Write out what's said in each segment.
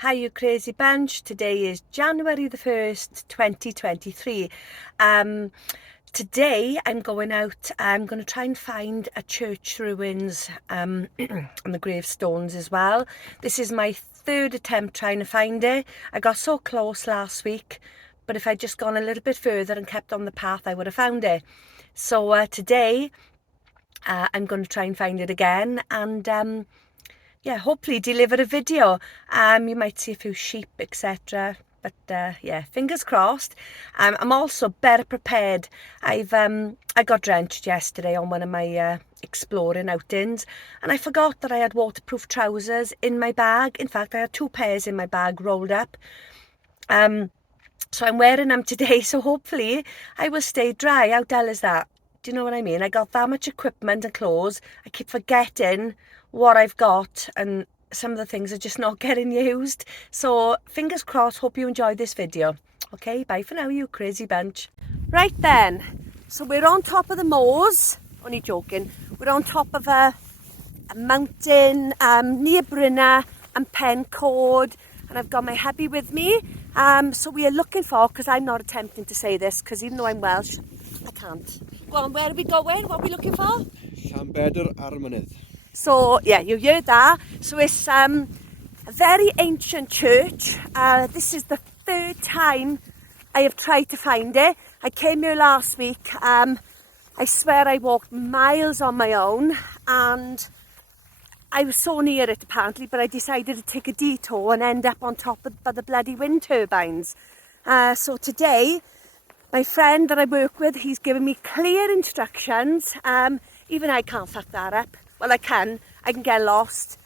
Hi you crazy bunch, today is January the 1st, 2023. Today I'm going out, I'm going to try and find a church ruins and the gravestones as well. This is my third attempt trying to find it. I got so close last week, but if I'd just gone a little bit further and kept on the path I would have found it. So today I'm going to try and find it again and yeah, hopefully deliver a video. You might see a few sheep, etc. But yeah, fingers crossed. I'm also better prepared. I got drenched yesterday on one of my exploring outings, and I forgot that I had waterproof trousers in my bag. In fact, I had 2 pairs in my bag rolled up. So I'm wearing them today, so hopefully I will stay dry. How dull is that? Do you know what I mean? I got that much equipment and clothes. I keep forgetting what I've got, and some of the things are just not getting used. So fingers crossed, hope you enjoyed this video. Okay, bye for now, you crazy bunch. Right then, so we're on top of the moors. Only joking. We're on top of a mountain near Brinner and Pencord, and I've got my hubby with me. So we are looking for, because I'm not attempting to say this, because even though I'm Welsh, I can't. Go on, where are we going? What are we looking for? Llanbedr ar y mynydd. So yeah, you heard that. So it's a very ancient church. This is the 3rd time I have tried to find it. I came here last week. I swear I walked miles on my own, and I was so near it apparently, but I decided to take a detour and end up on top of the bloody wind turbines. So today, my friend that I work with, he's given me clear instructions. Even I can't fuck that up. Well, I can get lost.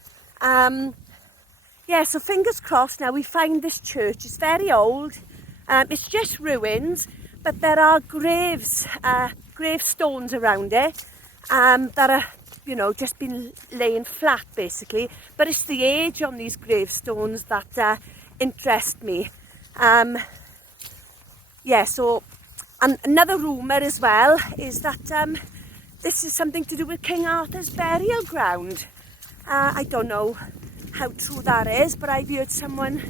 Yeah, so fingers crossed now we find this church. It's very old. It's just ruins, but there are gravestones around it that are, you know, just been laying flat basically. But it's the age on these gravestones that interest me. Yeah, so and another rumour as well is that this is something to do with King Arthur's burial ground. I don't know how true that is, but I've heard someone,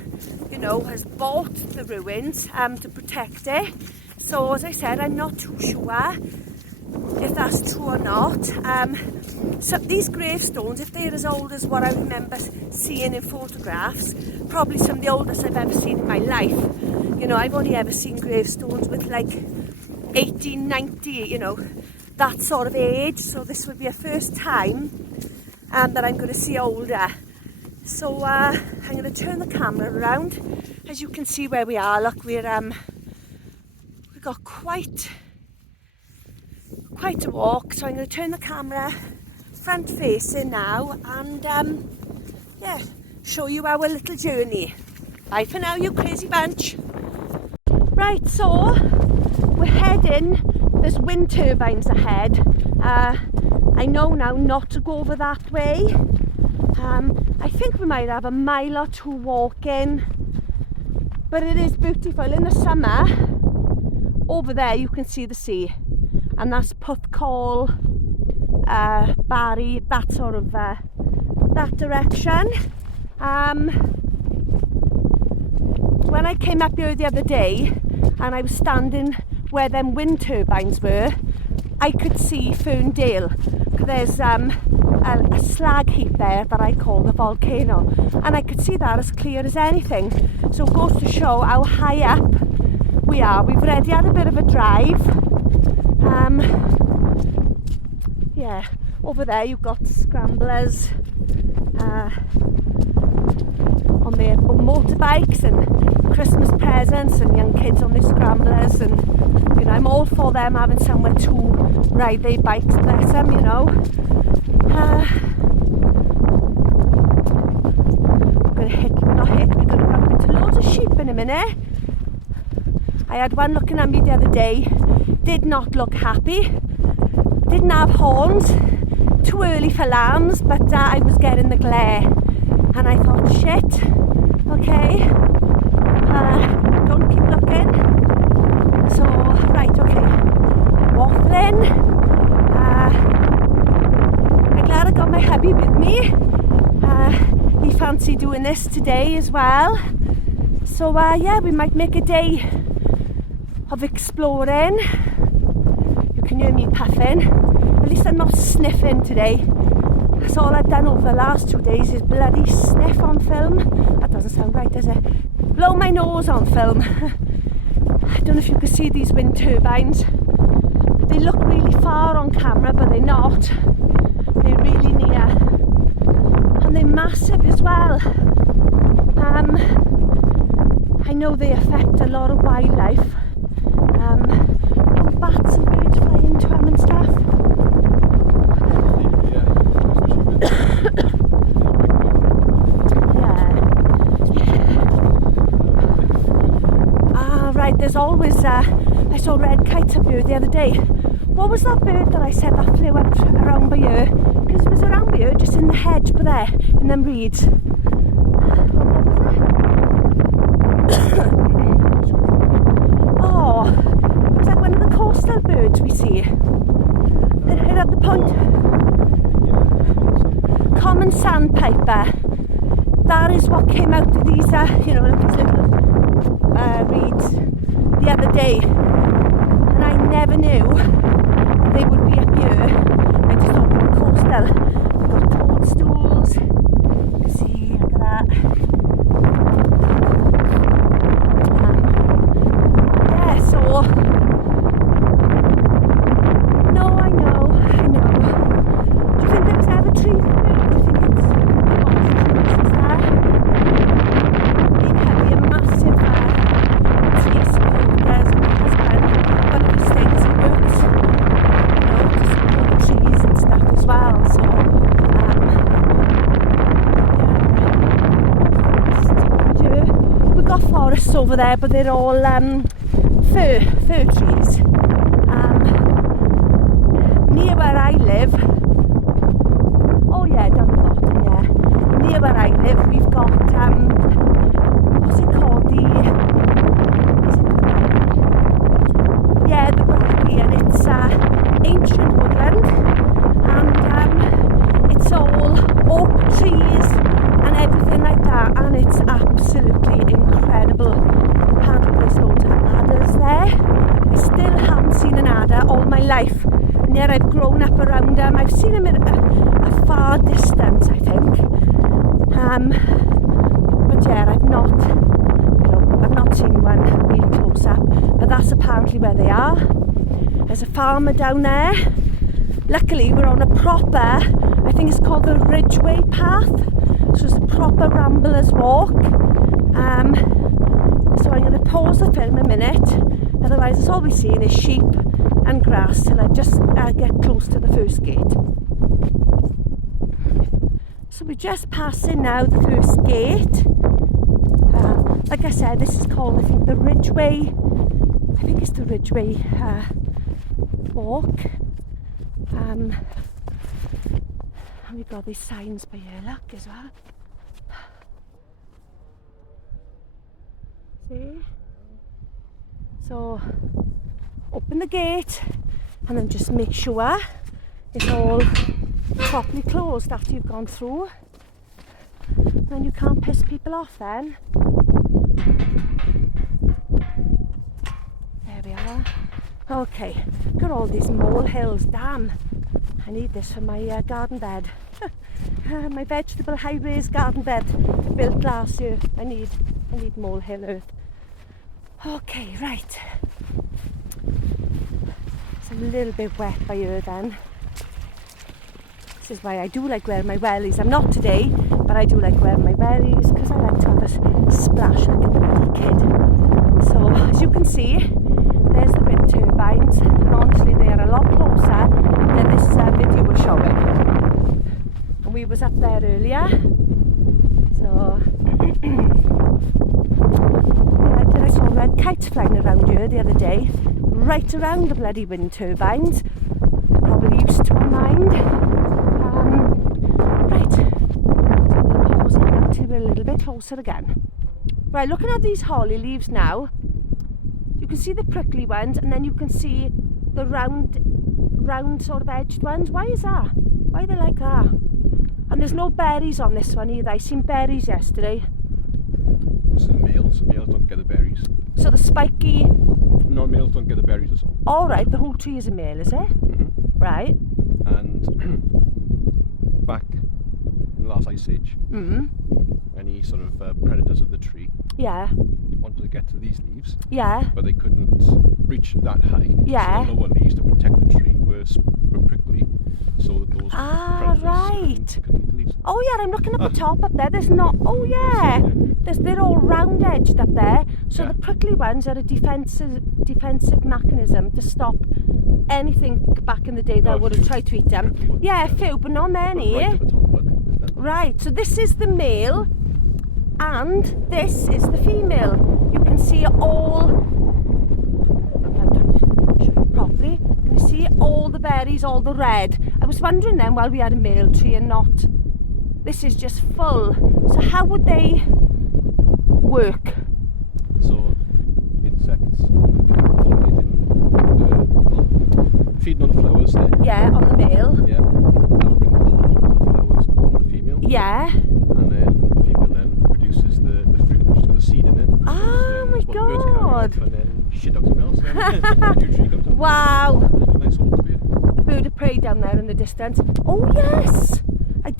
you know, has bought the ruins to protect it. So as I said, I'm not too sure if that's true or not. So these gravestones, if they're as old as what I remember seeing in photographs, probably some of the oldest I've ever seen in my life. You know, I've only ever seen gravestones with like 1890, you know, that sort of age. So this would be a first time that I'm going to see older. So I'm going to turn the camera around. As you can see where we are, look, we've got quite a walk. So I'm going to turn the camera front facing now and yeah, show you our little journey. Bye for now, you crazy bunch. Right, so we're heading, there's wind turbines ahead. I know now not to go over that way. I think we might have a mile or 2 walking, but it is beautiful. In the summer, over there you can see the sea, and that's Puthcall, Barry, that sort of that direction. When I came up here the other day and I was standing where them wind turbines were, I could see Ferndale. There's a slag heap there that I call the volcano, and I could see that as clear as anything. So it goes to show how high up we are. We've already had a bit of a drive. Yeah, over there you've got scramblers on their motorbikes and Christmas presents, and young kids on their scramblers, and you know, I'm all for them having somewhere to ride their bikes, bless them, you know. We're going to bump into loads of sheep in a minute. I had one looking at me the other day, did not look happy, didn't have horns, too early for lambs, but I was getting the glare, and I thought, shit, okay, don't keep looking. So, right, okay, waffling. I'm glad I got my hubby with me. he fancied doing this today as well. So yeah, we might make a day of exploring. You can hear me puffing. At least I'm not sniffing today. That's all I've done over the last 2 days is bloody sniff on film. That doesn't sound right, does it? Blow my nose on film. I don't know if you can see these wind turbines. They look really far on camera, but they're not. They're really near. And they're massive as well. I know they affect a lot of wildlife. Bats and birds fly into them and stuff. Right, there's always, I saw red kites up here the other day. What was that bird that I said that flew up around by here? Because it was around by here, just in the hedge, but there, in them reeds. Oh, it's like one of the coastal birds we see. They're at the point. Common sandpiper. That is what came out of these, you know, these little reeds the other day, and I never knew that they would be up here. I just thought they were coastal. We've got toadstools. You can see, look at that. Yeah, so no, I know. Do you think there was ever trees there? Do you think it's trees there? You'd have a massive tree supporters, and my husband, one of his things, he works, you know, to support trees and stuff as well. So, yeah, we've got forests over there, but they're all fir trees. Near where I live, oh yeah, down the bottom, yeah. Near where I live, we've got what's it called? The Bracky, and it's ancient woodland, and it's all oak trees and everything like that, and it's absolutely incredible. Apparently there's loads of adders there. I still haven't seen an adder all my life, and yet I've grown up around them. I've seen them at a far distance, I think. But yeah, I've not seen one really close up, but that's apparently where they are. There's a farmer down there. Luckily we're on a proper, I think it's called the Ridgeway path, so it's a proper rambler's walk. So I'm going to pause the film a minute, otherwise it's all we're seeing is sheep and grass till I just get close to the first gate. So we're just passing now the first gate. Like I said, this is called, I think, the Ridgeway. I think it's the Ridgeway walk. And we've got these signs by here, look, as well. See? So open the gate and then just make sure it's all properly closed after you've gone through. Then you can't piss people off then. There we are. Okay, got all these molehills, damn. I need this for my garden bed. My vegetable high-raised garden bed built last year. I need molehill earth. Okay, right. It's a little bit wet by here then. This is why I do like wearing my wellies. I'm not today, but I do like wearing my wellies because I like to have a splash like a bloody kid. So, as you can see, there's the wind turbines, and honestly they are a lot closer than this video was showing. And we was up there earlier, so I saw red kites flying around here the other day, right around the bloody wind turbines. Probably used to my mind. Right, so I'm going to pause it now till we're a little bit closer again. Right, looking at these holly leaves now, you can see the prickly ones, and then you can see the round sort of edged ones. Why is that? Why are they like that? And And there's no berries on this one either. I seen berries yesterday. This is a male, so males don't get the berries. So the spiky... No, males don't get the berries at all. All right, the whole tree is a male, is it? Mm-hmm. Right. And back in the last ice age, any sort of predators of the tree Yeah. wanted to get to these leaves, Yeah. but they couldn't reach that high. Yeah. So the lower leaves to protect the tree were prickly, so that those predators right. couldn't eat the leaves. Oh yeah, I'm looking at the top up there. There's not... Oh yeah. They're all round-edged up there. So the prickly ones are a defensive mechanism to stop anything back in the day that would have tried to eat them. Yeah, a few, but not many. Right at the top, look. Right, so this is the male and this is the female. You can see all... I'm trying to show you properly. You can see all the berries, all the red. I was wondering then why we had a male tree and not... This is just full. So how would they work? So insects would be pollinating feeding on the flowers there. Yeah, on the male. Yeah. That would bring the pollen to the flowers on the female. Yeah. And then the female then produces the fruit which has got the seed in it. Oh my Birds carry off God. and then shit out something else. And then a new tree comes up. Wow. And a nice oak for you. A bird of prey down there in the distance. Oh yes. I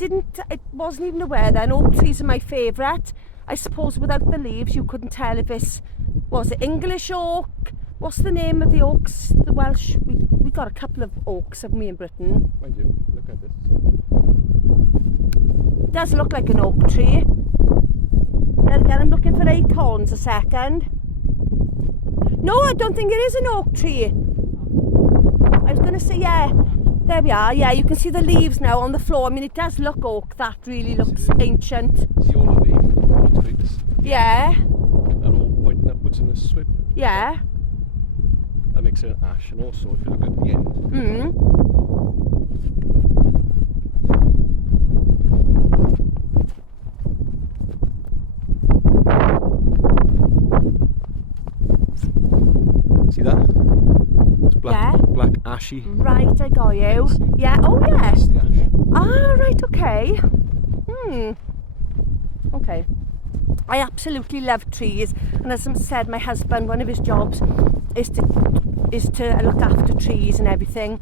wasn't even aware then. Oak trees are my favourite. I suppose without the leaves you couldn't tell if it's, was it English oak? What's the name of the oaks? The Welsh, we got a couple of oaks, haven't we, in Britain? Mind you, look at this. It does look like an oak tree. Then again, I'm looking for acorns a second. No, I don't think it is an oak tree. I was going to say, yeah, there we are. Yeah, you can see the leaves now on the floor. I mean, it does look oak. That really looks ancient. See all of the twigs? Yeah. They're all pointing upwards in this swip. Yeah. That makes it an ash, and also if you look at the end. See that? It's black ashy. Right, I got you. Yeah, oh yes. That's the ash. Ah, right, okay. Okay. I absolutely love trees, and as I said, my husband, one of his jobs is to look after trees and everything,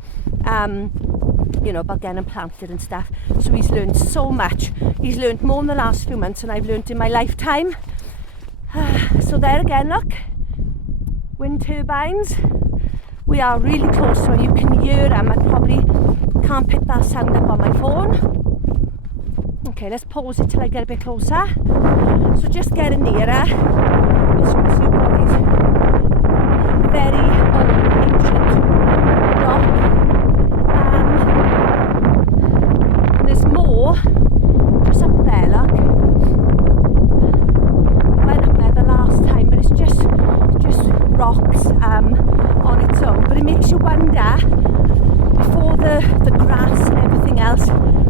you know, about getting them planted and stuff. So he's learned so much. He's learned more in the last few months than I've learned in my lifetime. So there again, look, wind turbines. We are really close to them. You can hear them. I probably can't pick that sound up on my phone. Okay, let's pause it till I get a bit closer. So just getting nearer. As you can see, we've got these very old, ancient rock. And there's more just up there, look. I went up there the last time, but it's just rocks on its own. But it makes you wonder, before the grass and everything else,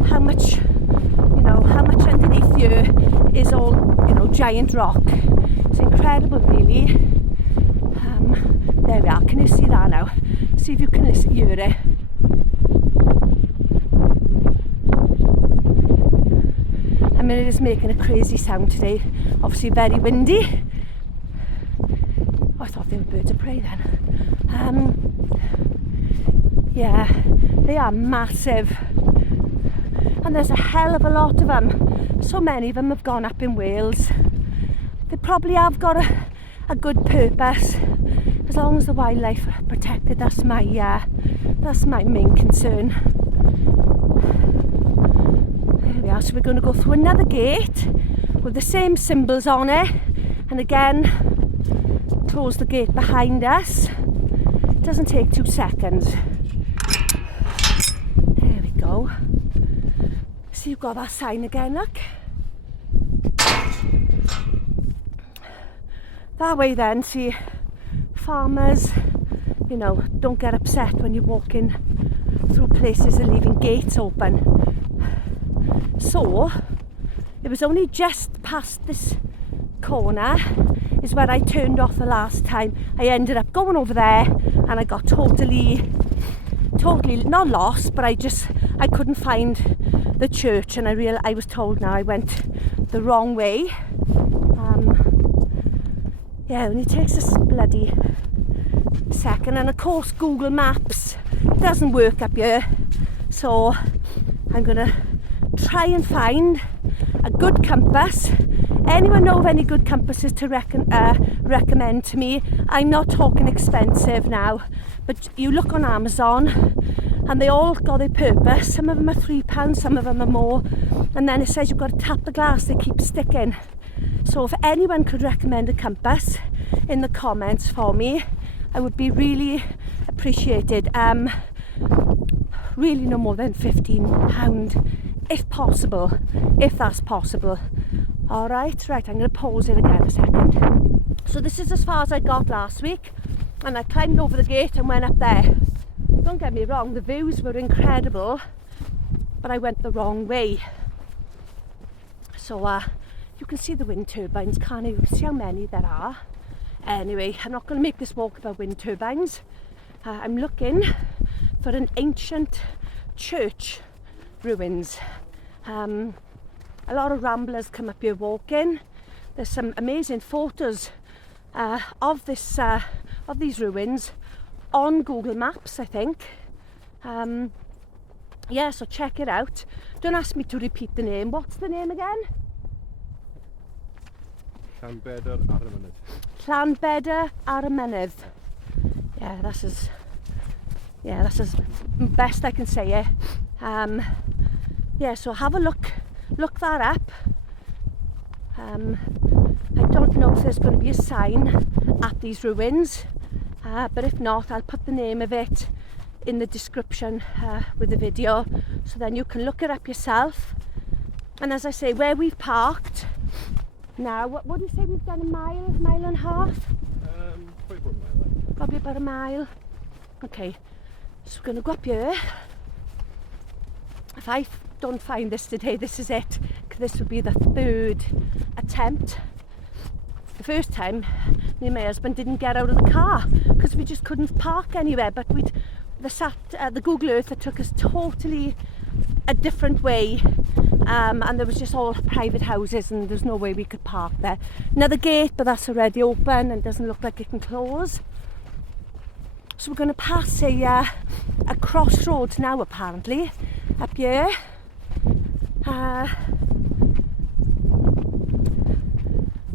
how much underneath you is all, you know, giant rock. It's incredible, really. There we are. Can you see that now? See if you can hear it. I mean, it is making a crazy sound today. Obviously very windy. Oh, I thought they were birds of prey then. Yeah, they are massive. And there's a hell of a lot of them. So many of them have gone up in Wales. They probably have got a good purpose. As long as the wildlife are protected, that's my main concern. There we are. So we're going to go through another gate with the same symbols on it, and again close the gate behind us. It doesn't take 2 seconds. There we go. So you've got that sign again, look. That way then, see, farmers, you know, don't get upset when you're walking through places and leaving gates open. So, it was only just past this corner is where I turned off the last time. I ended up going over there and I got totally not lost, but I couldn't find the church, and I was told now I went the wrong way. Yeah, only takes a bloody second, and of course Google Maps doesn't work up here, so I'm gonna try and find a good compass. Anyone know of any good compasses to recommend to me? I'm not talking expensive now, but you look on Amazon and they all got their purpose. Some of them are £3, some of them are more, and then it says you've got to tap the glass, they keep sticking. So if anyone could recommend a compass in the comments for me, I would be really appreciated. Really no more than £15 if possible, if that's possible. Alright, right, I'm going to pause it again a second. So this is as far as I got last week, and I climbed over the gate and went up there. Don't get me wrong, the views were incredible, but I went the wrong way. So you can see the wind turbines, can't you? You can see how many there are. Anyway, I'm not going to make this walk about wind turbines. I'm looking for an ancient church ruins. A lot of ramblers come up here walking. There's some amazing photos of these ruins on Google Maps, I think. Yeah, so check it out. Don't ask me to repeat the name. What's the name again? Llanbedr ar y Mynydd. Yeah, that's as best I can say it. Yeah, so have a look that up. I don't know if there's going to be a sign at these ruins, but if not, I'll put the name of it in the description with the video, so then you can look it up yourself. And as I say, where we've parked now, what do you say we've done, a mile and a half? Probably about a mile. Okay, so we're going to go up here. If I don't find this today, this is it, because this will be the third attempt. The first time, me and my husband didn't get out of the car because we just couldn't park anywhere, but the Google Earth that took us totally a different way, and there was just all private houses and there's no way we could park there. Another gate, but that's already open and doesn't look like it can close. So we're going to pass a crossroads now, apparently, up here.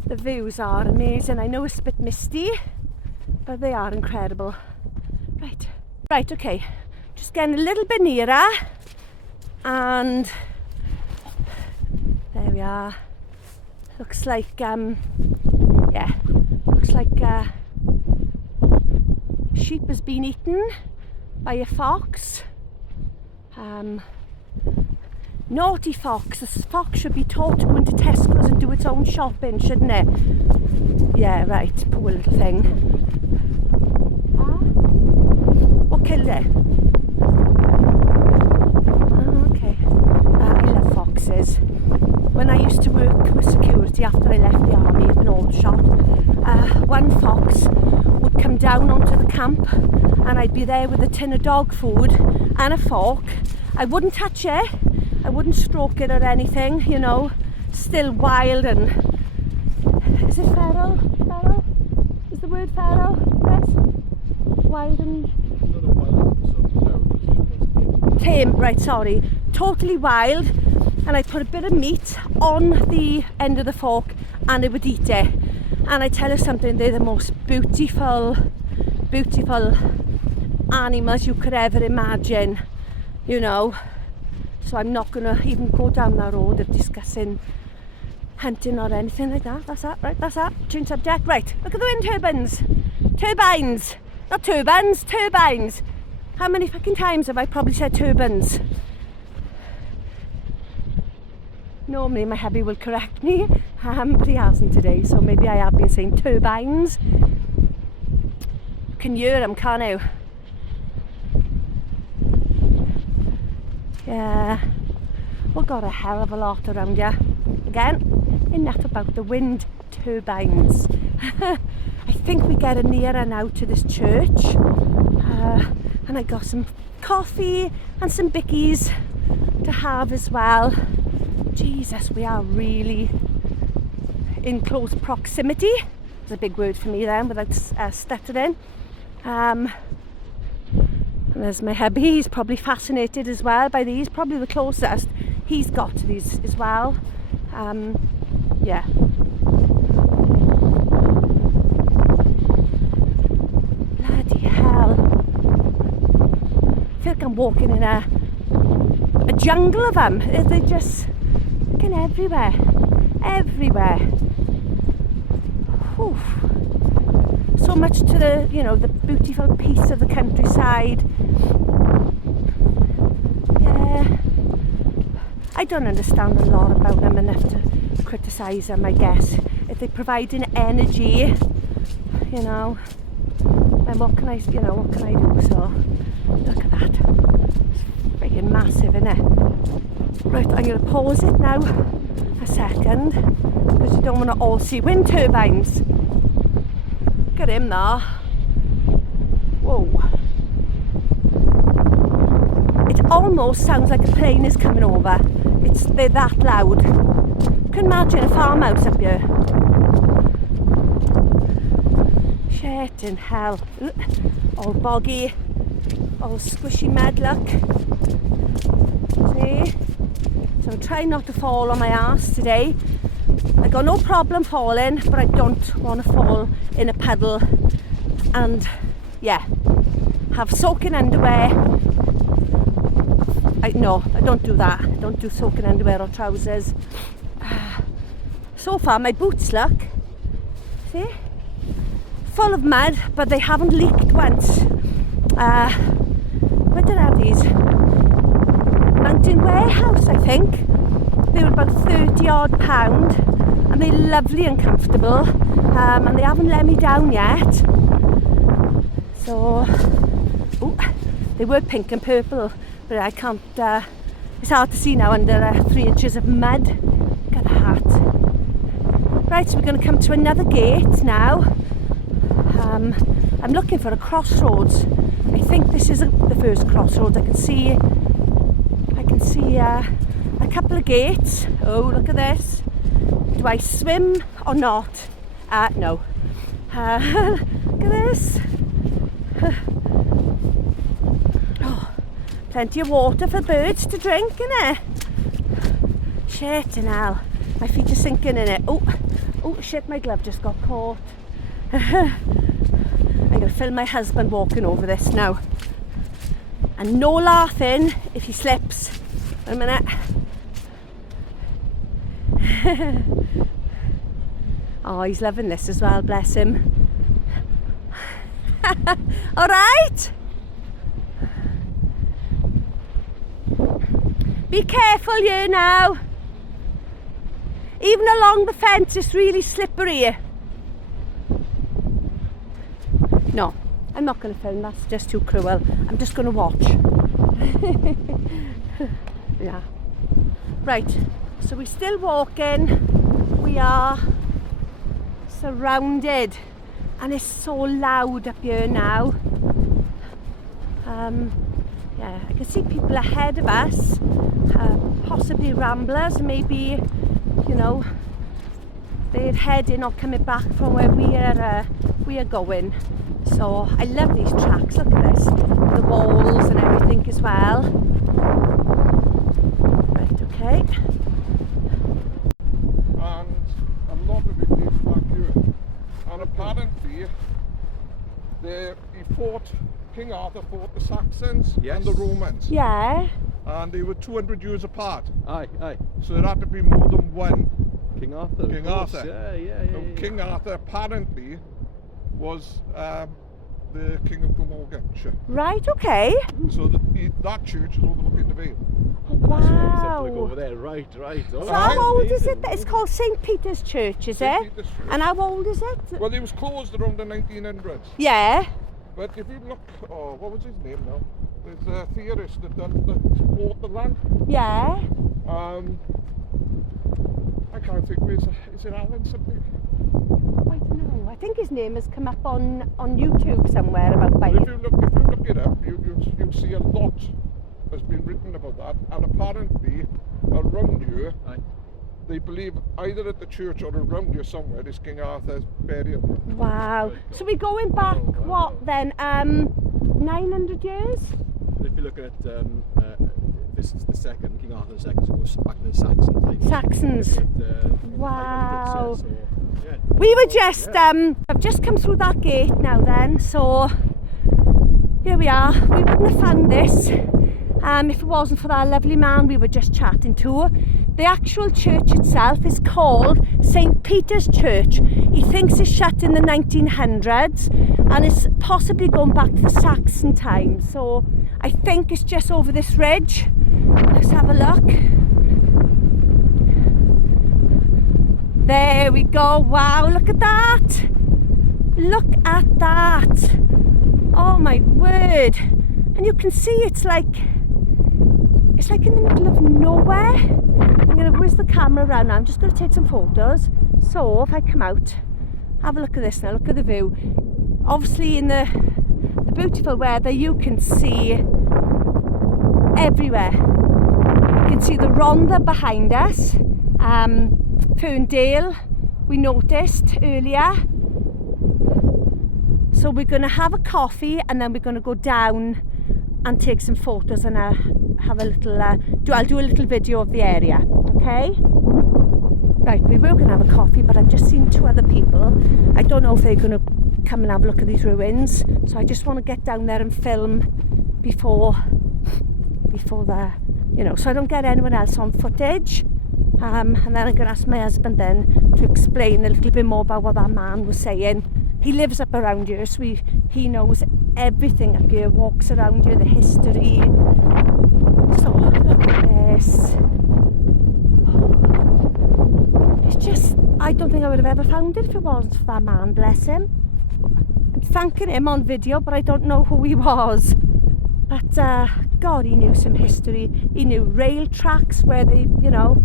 The views are amazing. I know it's a bit misty, but they are incredible. Right, okay. Just getting a little bit nearer, and there we are. Looks like, sheep has been eaten by a fox. Naughty fox. This fox should be taught to go into Tesco's and do its own shopping, shouldn't it? Yeah, right. Poor little thing. What killed it? Oh, okay. I love foxes. When I used to work with security after I left the army in Aldershot, one fox would come down onto the camp, and I'd be there with a tin of dog food and a fork. I wouldn't touch it. I wouldn't stroke it or anything, you know, still wild and... Is it feral? Feral? Is the word feral? Yes? Wild and... Tame, right, sorry. Totally wild, and I'd put a bit of meat on the end of the fork and it would eat it. And I tell you something, they're the most beautiful animals you could ever imagine, you know. So I'm not going to even go down that road of discussing hunting or anything like that. That's that, right, that's that. Change subject. Right, look at the wind turbines. Turbines. Not turbines, turbines. How many fucking times have I probably said turbines? Normally my hubby will correct me, but he hasn't today, so maybe I have been saying turbines. You can hear them, can't you? Yeah, we've got a hell of a lot around here. Again, enough about the wind turbines. I think we get nearer now to this church, and I got some coffee and some bickies, to have as well. Jesus, we are really in close proximity. It's a big word for me then, without stuttering. And there's my hubby. He's probably fascinated as well by these. Probably the closest he's got to these as well. Yeah. Bloody hell. I feel like I'm walking in a jungle of them. They're just fucking everywhere. Everywhere. Whew. So much to the, you know, the beautiful peace of the countryside. Yeah. I don't understand a lot about them enough to criticise them, I guess. If they're providing energy, you know, then what can I do? So, look at that. It's freaking massive, isn't it? Right, I'm going to pause it now a second, because you don't want to all see wind turbines. Look at him there. Whoa. It almost sounds like a plane is coming over. They're that loud. You can imagine a farmhouse up here. Shit in hell. All boggy, all squishy mud, look. See? So I'm trying not to fall on my arse today. I got no problem falling, but I don't want to fall in a puddle and, yeah, have soaking underwear. No, I don't do that. I don't do soaking underwear or trousers. So far, my boots, look. See? Full of mud, but they haven't leaked once. Where did I have these? Mountain Warehouse, I think. They were about £30 and they're lovely and comfortable. And they haven't let me down yet. So, ooh, they were pink and purple, but I can't, it's hard to see now under 3 inches of mud. Look at that. Right, so we're going to come to another gate now. I'm looking for a crossroads. I think this is the first crossroads. I can see a couple of gates. Oh, look at this. Do I swim or not? No. Look at this. Oh, plenty of water for birds to drink, innit? Shit and hell. My feet are sinking in it. Oh shit, my glove just got caught. I'm going to film my husband walking over this now. And no laughing if he slips. Wait a minute. Oh, he's loving this as well, bless him. All right. Be careful here now. Even along the fence, it's really slippery. No, I'm not going to film, that's just too cruel. I'm just going to watch. Yeah. Right, so we're still walking. We are surrounded and it's so loud up here now. Yeah, I can see people ahead of us, possibly ramblers, maybe, you know, they're heading or coming back from where we are going. So I love these tracks, look at this, the walls and everything as well. Right, okay. And a lot of it is back here. And apparently, King Arthur fought the Saxons and the Romans. Yeah. And they were 200 years apart. Aye. So there had to be more than one King Arthur. King Arthur. Yeah. King Arthur apparently was the King of Glamorganshire. Right, okay. So that church is overlooking the vale. Wow. Over there. Right. Oh, So how old is it? It's called St. Peter's Church, is St. it? Peter's Church. And how old is it? Well, it was closed around the 1900s. Yeah. But if you look, what was his name now? There's a theorist that bought the land. Yeah. I can't think, is it Alan something? I don't know. I think his name has come up on YouTube somewhere about But buying. if you look it up, you'll see a lot has been written about that, and apparently around here, Aye. they believe either at the church or around here somewhere is King Arthur's burial ground. Wow. So we're going back, what then, 900 years? If you're looking at this is the second, King Arthur II, goes back to the Saxon times. Saxons. Wow. So, yeah. We were just, I've just come through that gate now then, so here we are. We wouldn't have found this if it wasn't for that lovely man we were just chatting to. The actual church itself is called St. Peter's Church. He thinks it's shut in the 1900s and it's possibly going back to the Saxon times. So I think it's just over this ridge. Let's have a look. There we go. Wow, look at that. Look at that. Oh my word. And you can see it's like in the middle of nowhere. I'm going to whiz the camera around now. I'm just going to take some photos. So if I come out, have a look at this now. Look at the view. Obviously in the beautiful weather you can see everywhere. You can see the Rhondda behind us. Ferndale we noticed earlier. So we're going to have a coffee and then we're going to go down and take some photos and have a little, I'll do a little video of the area, okay? Right, we were going to have a coffee, but I've just seen two other people. I don't know if they're going to come and have a look at these ruins, so I just want to get down there and film before the, you know, so I don't get anyone else on footage. And then I'm going to ask my husband then to explain a little bit more about what that man was saying. He lives up around here, so he knows everything up here, walks around here, the history. So look at this. It's just, I don't think I would have ever found it if it wasn't for that man, bless him. I'm thanking him on video, but I don't know who he was. But God, he knew some history. He knew rail tracks, where they, you know,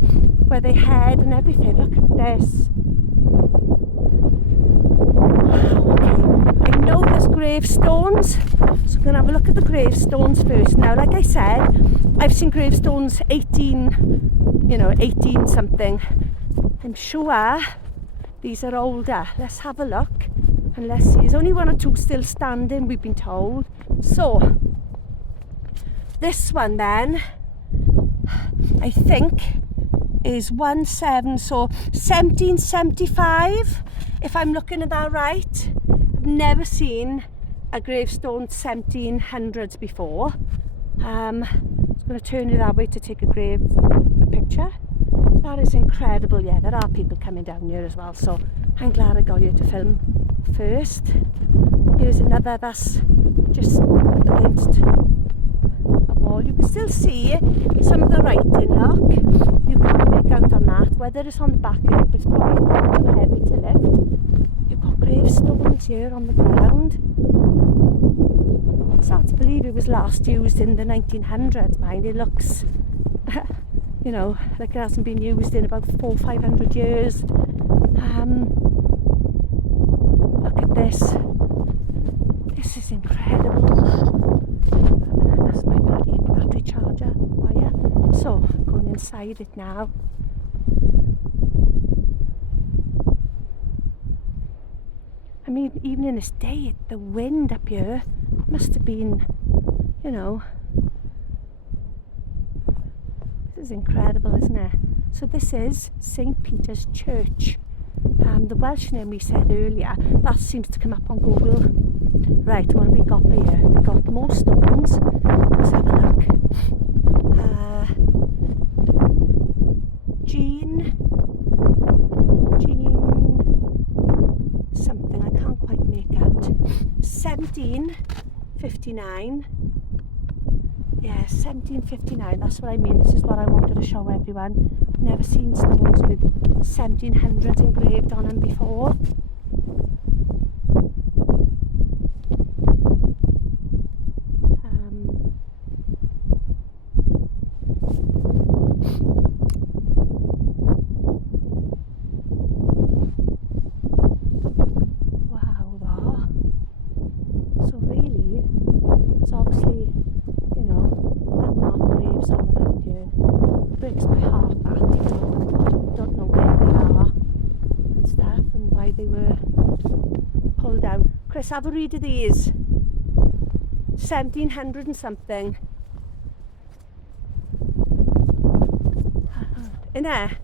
where they head and everything. Look at this. Okay, I know there's gravestones, so I'm going to have a look at the gravestones first. Now, like I said, I've seen gravestones 18 something. I'm sure these are older. Let's have a look and let's see. There's only one or two still standing, we've been told. So, this one then, I think, is 1775, if I'm looking at that right. I've never seen a gravestone 1700s before. I'm just going to turn it that way to take a picture. That is incredible. Yeah, there are people coming down here as well, so I'm glad I got here to film first. Here's another that's just against the wall. You can still see some of the writing, look. You can't make out on that, whether it's on the back of it, but it's probably far too heavy to lift. You've got gravestones here on the ground. It's hard to believe it was last used in the 1900s, mind. It looks, you know, like it hasn't been used in about 400 or 500 years. Look at this. This is incredible. That's my bloody battery charger wire. So, I'm going inside it now. I mean, even in this day, the wind up here must have been, you know, this is incredible, isn't it? So this is St. Peter's Church. The Welsh name we said earlier, that seems to come up on Google. Right, what have we got here? We've got more stones. Let's have a look. Jean something, I can't quite make out. 1759. Yeah, 1759, that's what I mean. This is what I wanted to show everyone. I've never seen stones with 1700s engraved on them before. Chris, have a read of these. 1700 and something. Innit?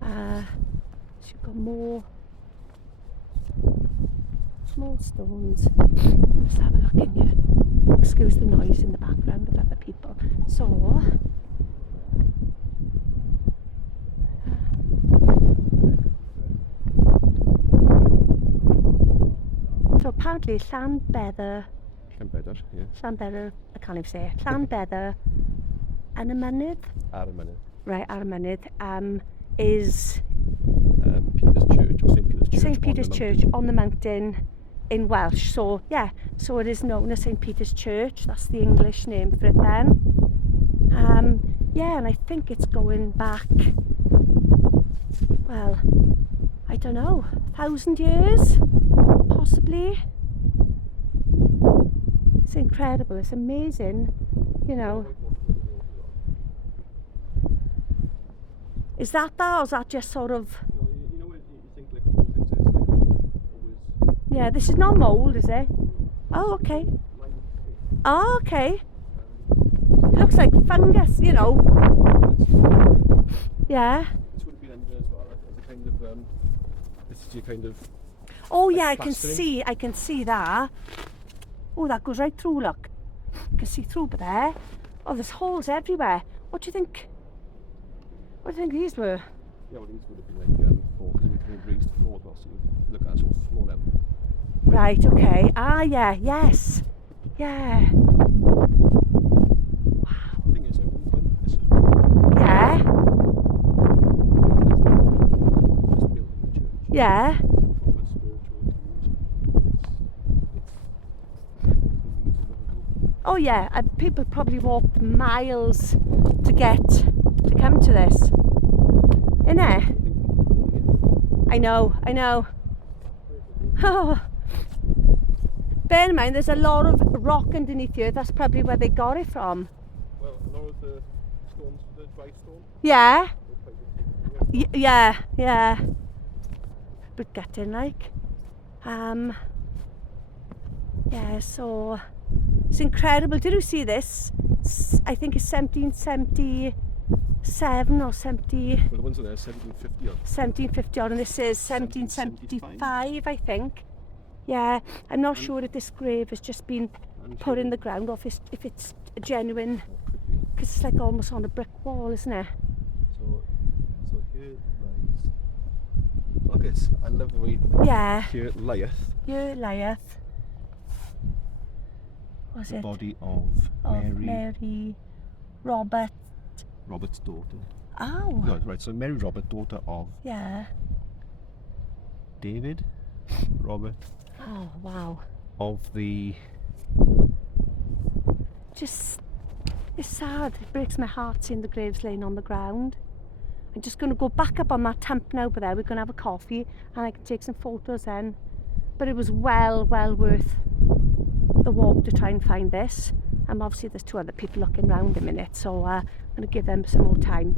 So you've got more small stones. Let's have a look in here. Excuse the noise in the background of other people. So apparently Llanbedr, yeah. Llanbedr, I can't even say it. Llanbedr and a mynydd. Armanydd. Right, ar y mynydd, is Peter's Church, or St. Peter's Church. St. Peter's Church on the mountain in Welsh. So yeah, so it is known as St. Peter's Church. That's the English name for it then. Yeah, and I think it's going back, well, I don't know, 1,000 years, possibly. It's incredible, it's amazing, you know. Is that or is that just sort of... You know when you think like all things is like always... Yeah, this is not mould, is it? Oh, okay. Oh, okay. It looks like fungus, you know. Yeah. This would have been under as well, as a kind of... this is your kind of... Oh yeah, like I can see that. Oh, that goes right through, look. You can see through there. Oh, there's holes everywhere. What do you think? What do you think these were? Yeah, well, these would have been like floor, because we've raised the floor as well, so you look at it, all floor level. Right, okay. Ah, yeah, yes. Yeah. Wow. The thing is, when this is Yeah. this building the church, Yeah. from a spiritual it's Oh yeah, people probably walked miles to come to this. Innit? I know. Oh. Bear in mind, there's a lot of rock underneath here. That's probably where they got it from. well, a lot of the stones, the dry stone, Yeah. they're quite Yeah. But getting like, yeah. So it's incredible. Did you see this? I think it's 1777 or 70. well, the ones that are 1750 odd. 1750 odd, and this is 1775, I think. Yeah, I'm not sure if this grave has just been put in the ground or if it's a genuine, Could be. because it's like almost on a brick wall, isn't it? So here lies. Look, it's, I love the way Yeah. here lieth Here lieth. Was the it? body of Mary Robert's daughter. Oh. No, right, so Mary Robert, daughter of Yeah. David Robert Oh, wow. of the... Just, it's sad. It breaks my heart seeing the graves laying on the ground. I'm just going to go back up on that temp now, but there we're going to have a coffee and I can take some photos then. But it was well worth the walk to try and find this. And obviously there's two other people looking around a minute, so I'm going to give them some more time.